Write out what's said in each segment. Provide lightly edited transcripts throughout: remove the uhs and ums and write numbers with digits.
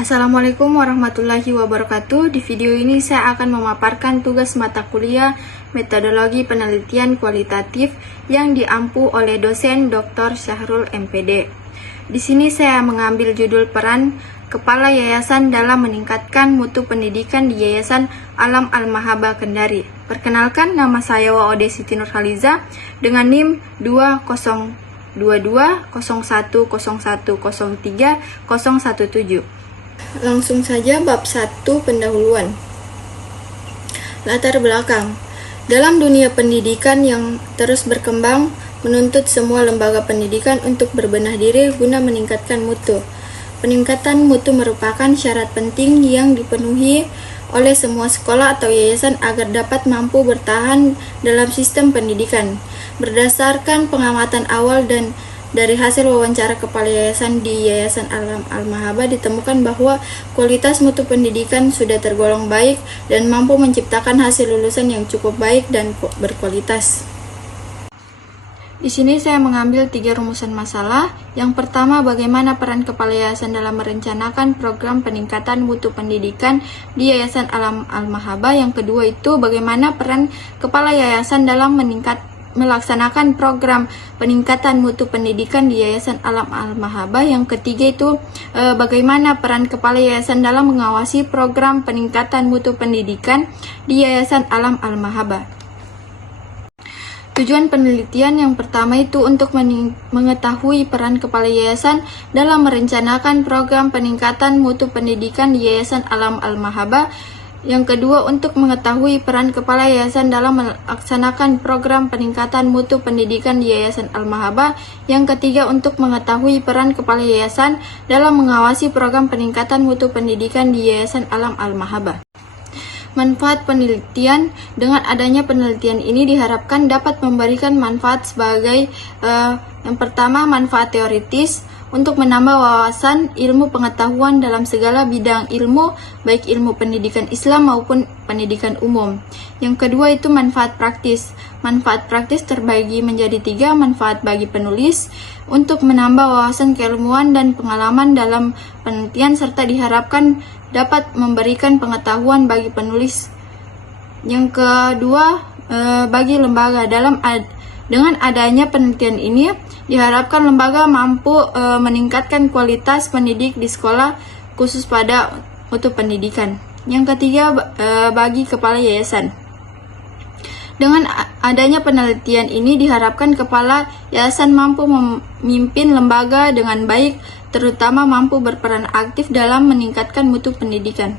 Assalamualaikum warahmatullahi wabarakatuh. Di video ini saya akan memaparkan tugas mata kuliah metodologi penelitian kualitatif yang diampu oleh dosen Dr. Syahrul MPD. Di sini saya mengambil judul peran Kepala Yayasan dalam meningkatkan mutu pendidikan di Yayasan Alam Al-Mahabah Kendari. Perkenalkan, nama saya Waode Siti Nurhaliza dengan NIM 20220101030017. Langsung saja bab 1 pendahuluan. Latar belakang. Dalam dunia pendidikan yang terus berkembang, menuntut semua lembaga pendidikan untuk berbenah diri guna meningkatkan mutu. Peningkatan mutu merupakan syarat penting yang dipenuhi oleh semua sekolah atau yayasan agar dapat mampu bertahan dalam sistem pendidikan. Berdasarkan pengamatan awal dan dari hasil wawancara kepala yayasan di Yayasan Alam Al-Mahabah ditemukan bahwa kualitas mutu pendidikan sudah tergolong baik dan mampu menciptakan hasil lulusan yang cukup baik dan berkualitas. Di sini saya mengambil 3 rumusan masalah. Yang pertama, bagaimana peran kepala yayasan dalam merencanakan program peningkatan mutu pendidikan di Yayasan Alam Al-Mahabah. Yang kedua itu, bagaimana peran kepala yayasan dalam melaksanakan program peningkatan mutu pendidikan di Yayasan Alam Al-Mahabah. Yang ketiga itu bagaimana peran kepala yayasan dalam mengawasi program peningkatan mutu pendidikan di Yayasan Alam Al-Mahabah. Tujuan penelitian yang pertama itu untuk mengetahui peran kepala yayasan dalam merencanakan program peningkatan mutu pendidikan di Yayasan Alam Al-Mahabah. Yang kedua, untuk mengetahui peran kepala yayasan dalam melaksanakan program peningkatan mutu pendidikan di Yayasan Al-Mahabah. Yang ketiga, untuk mengetahui peran kepala yayasan dalam mengawasi program peningkatan mutu pendidikan di Yayasan Alam Al-Mahabah. Manfaat penelitian. Dengan adanya penelitian ini diharapkan dapat memberikan manfaat sebagai yang pertama, manfaat teoritis untuk menambah wawasan ilmu pengetahuan dalam segala bidang ilmu, baik ilmu pendidikan Islam maupun pendidikan umum. Yang kedua itu manfaat praktis. Manfaat praktis terbagi menjadi 3. Manfaat bagi penulis untuk menambah wawasan keilmuan dan pengalaman dalam penelitian serta diharapkan dapat memberikan pengetahuan bagi penulis. Yang kedua, bagi lembaga. Dengan adanya penelitian ini, diharapkan lembaga mampu meningkatkan kualitas pendidik di sekolah khusus pada mutu pendidikan. Yang ketiga, bagi kepala yayasan. Dengan adanya penelitian ini, diharapkan kepala yayasan mampu memimpin lembaga dengan baik, terutama mampu berperan aktif dalam meningkatkan mutu pendidikan.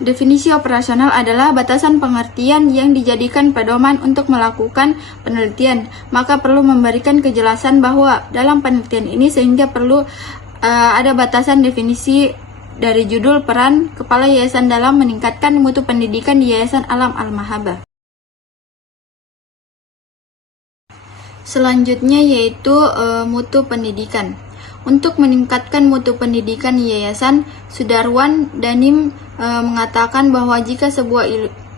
Definisi operasional adalah batasan pengertian yang dijadikan pedoman untuk melakukan penelitian. Maka perlu memberikan kejelasan bahwa dalam penelitian ini sehingga perlu ada batasan definisi dari judul peran kepala yayasan dalam meningkatkan mutu pendidikan di Yayasan Alam Al-Mahabah. Selanjutnya yaitu mutu pendidikan. Untuk meningkatkan mutu pendidikan yayasan, Sudarwan Danim mengatakan bahwa jika sebuah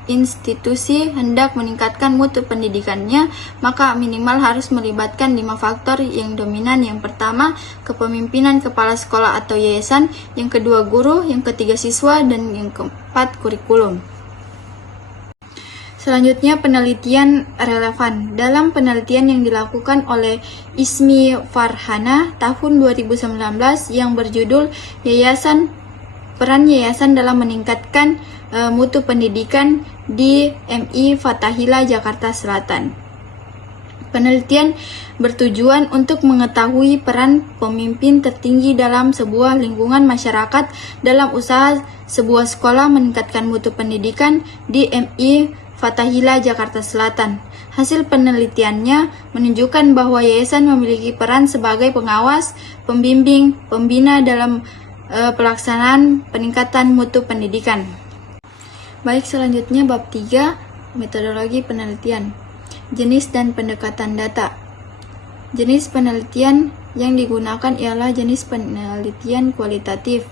institusi hendak meningkatkan mutu pendidikannya, maka minimal harus melibatkan 5 faktor yang dominan. Yang pertama, kepemimpinan kepala sekolah atau yayasan, yang kedua guru, yang ketiga siswa, dan yang keempat kurikulum. Selanjutnya, penelitian relevan. Dalam penelitian yang dilakukan oleh Ismi Farhana tahun 2019 yang berjudul Peran Yayasan dalam Meningkatkan Mutu Pendidikan di MI Fathahillah Jakarta Selatan. Penelitian bertujuan untuk mengetahui peran pemimpin tertinggi dalam sebuah lingkungan masyarakat dalam usaha sebuah sekolah meningkatkan mutu pendidikan di MI Fathahillah Jakarta Selatan. Hasil penelitiannya menunjukkan bahwa yayasan memiliki peran sebagai pengawas, pembimbing, pembina dalam pelaksanaan peningkatan mutu pendidikan. Baik, selanjutnya bab 3, metodologi penelitian. Jenis dan pendekatan data. Jenis penelitian yang digunakan ialah jenis penelitian kualitatif.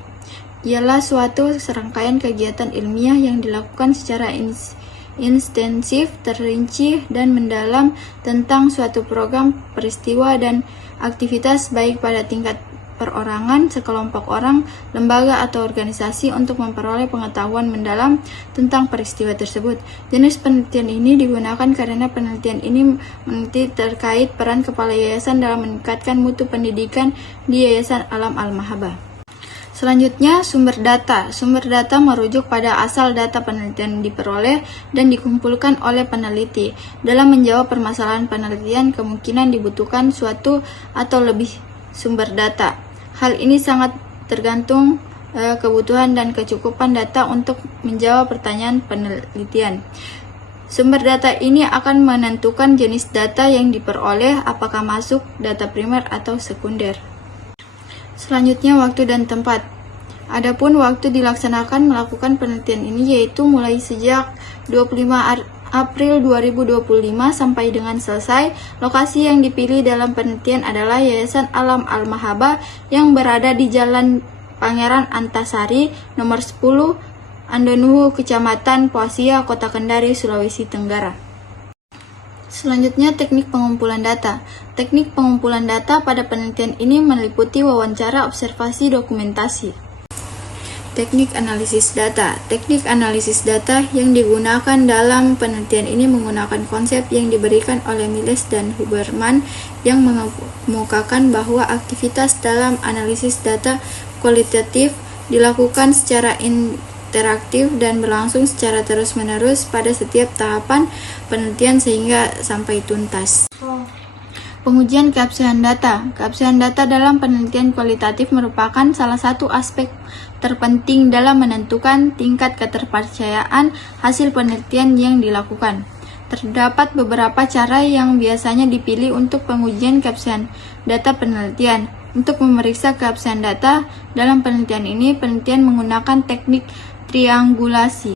Ialah suatu serangkaian kegiatan ilmiah yang dilakukan secara intensif, terrinci, dan mendalam tentang suatu program, peristiwa, dan aktivitas baik pada tingkat perorangan, sekelompok orang, lembaga atau organisasi untuk memperoleh pengetahuan mendalam tentang peristiwa tersebut. Jenis penelitian ini digunakan karena penelitian ini meneliti terkait peran kepala yayasan dalam meningkatkan mutu pendidikan di Yayasan Alam Al-Mahabbah. Selanjutnya, sumber data. Sumber data merujuk pada asal data penelitian yang diperoleh dan dikumpulkan oleh peneliti. Dalam menjawab permasalahan penelitian, kemungkinan dibutuhkan suatu atau lebih sumber data. Hal ini sangat tergantung kebutuhan dan kecukupan data untuk menjawab pertanyaan penelitian. Sumber data ini akan menentukan jenis data yang diperoleh, apakah masuk data primer atau sekunder. Selanjutnya, waktu dan tempat. Adapun waktu dilaksanakan melakukan penelitian ini yaitu mulai sejak 25 April 2025 sampai dengan selesai. Lokasi yang dipilih dalam penelitian adalah Yayasan Alam Al-Mahabbah yang berada di Jalan Pangeran Antasari, nomor 10, Andonuhu, Kecamatan Poasia, Kota Kendari, Sulawesi Tenggara. Selanjutnya, teknik pengumpulan data. Teknik pengumpulan data pada penelitian ini meliputi wawancara, observasi, dokumentasi. Teknik analisis data. Teknik analisis data yang digunakan dalam penelitian ini menggunakan konsep yang diberikan oleh Miles dan Huberman yang mengemukakan bahwa aktivitas dalam analisis data kualitatif dilakukan secara interaktif dan berlangsung secara terus-menerus pada setiap tahapan penelitian sehingga sampai tuntas. Pengujian keabsahan data. Keabsahan data dalam penelitian kualitatif merupakan salah satu aspek terpenting dalam menentukan tingkat keterpercayaan hasil penelitian yang dilakukan. Terdapat beberapa cara yang biasanya dipilih untuk pengujian keabsahan data penelitian. Untuk memeriksa keabsahan data dalam penelitian ini, penelitian menggunakan teknik triangulasi.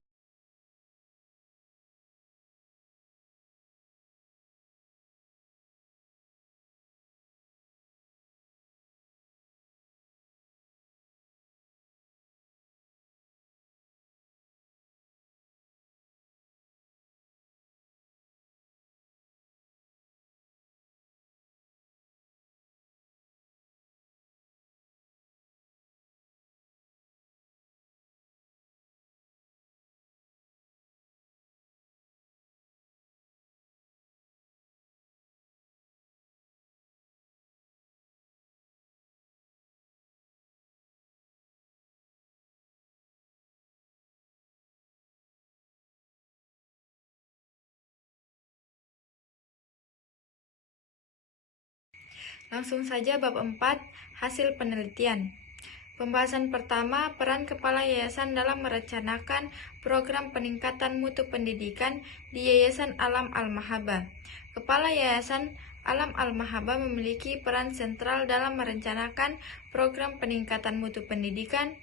Langsung saja bab 4, hasil penelitian. Pembahasan pertama, peran kepala yayasan dalam merencanakan program peningkatan mutu pendidikan di Yayasan Alam Al-Mahabbah. Kepala Yayasan Alam Al-Mahabbah memiliki peran sentral dalam merencanakan program peningkatan mutu pendidikan.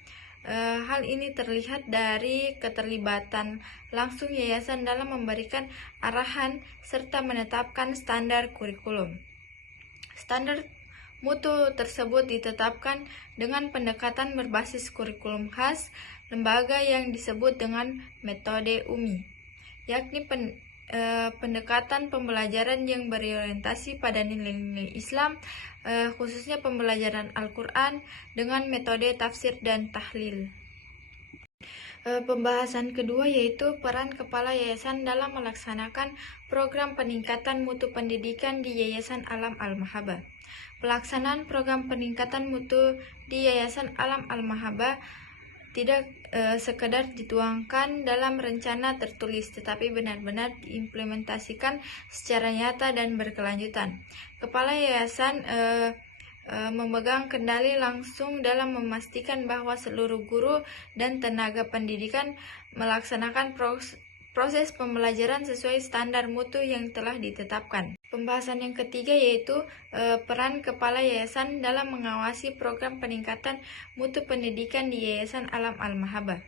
Hal ini terlihat dari keterlibatan langsung yayasan dalam memberikan arahan serta menetapkan standar kurikulum. Standar mutu tersebut ditetapkan dengan pendekatan berbasis kurikulum khas lembaga yang disebut dengan metode UMI, yakni pendekatan pembelajaran yang berorientasi pada nilai-nilai Islam, khususnya pembelajaran Al-Quran dengan metode tafsir dan tahlil. Pembahasan kedua yaitu peran kepala yayasan dalam melaksanakan program peningkatan mutu pendidikan di Yayasan Alam Al-Mahabbah. Pelaksanaan program peningkatan mutu di Yayasan Alam Al-Mahabbah tidak sekedar dituangkan dalam rencana tertulis, tetapi benar-benar diimplementasikan secara nyata dan berkelanjutan. Kepala yayasan memegang kendali langsung dalam memastikan bahwa seluruh guru dan tenaga pendidikan melaksanakan proses pembelajaran sesuai standar mutu yang telah ditetapkan. Pembahasan yang ketiga yaitu peran kepala yayasan dalam mengawasi program peningkatan mutu pendidikan di Yayasan Alam Al-Mahabbah.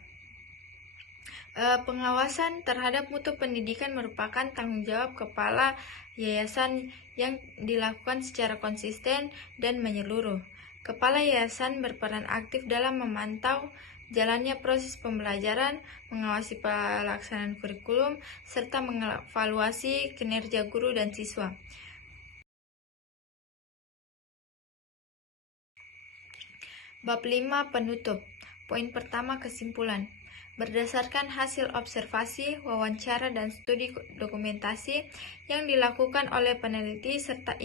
Pengawasan terhadap mutu pendidikan merupakan tanggung jawab kepala yayasan yang dilakukan secara konsisten dan menyeluruh. Kepala yayasan berperan aktif dalam memantau jalannya proses pembelajaran, mengawasi pelaksanaan kurikulum, serta mengevaluasi kinerja guru dan siswa. Bab 5 penutup. Poin pertama kesimpulan. Berdasarkan hasil observasi, wawancara, dan studi dokumentasi yang dilakukan oleh peneliti serta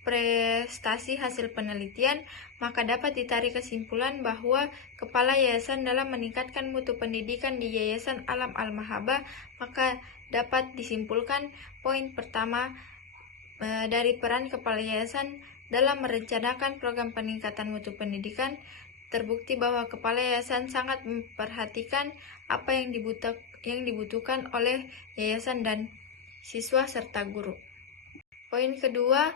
prestasi hasil penelitian, maka dapat ditarik kesimpulan bahwa kepala yayasan dalam meningkatkan mutu pendidikan di Yayasan Alam Al-Mahabbah, maka dapat disimpulkan poin pertama dari peran kepala yayasan dalam merencanakan program peningkatan mutu pendidikan. Terbukti bahwa kepala yayasan sangat memperhatikan apa yang dibutuhkan oleh yayasan dan siswa serta guru. Poin kedua,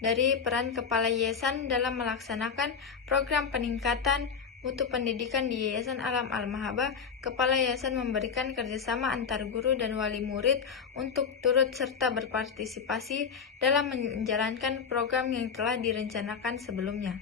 dari peran kepala yayasan dalam melaksanakan program peningkatan mutu pendidikan di Yayasan Alam Al-Mahabbah. Kepala yayasan memberikan kerjasama antar guru dan wali murid untuk turut serta berpartisipasi dalam menjalankan program yang telah direncanakan sebelumnya.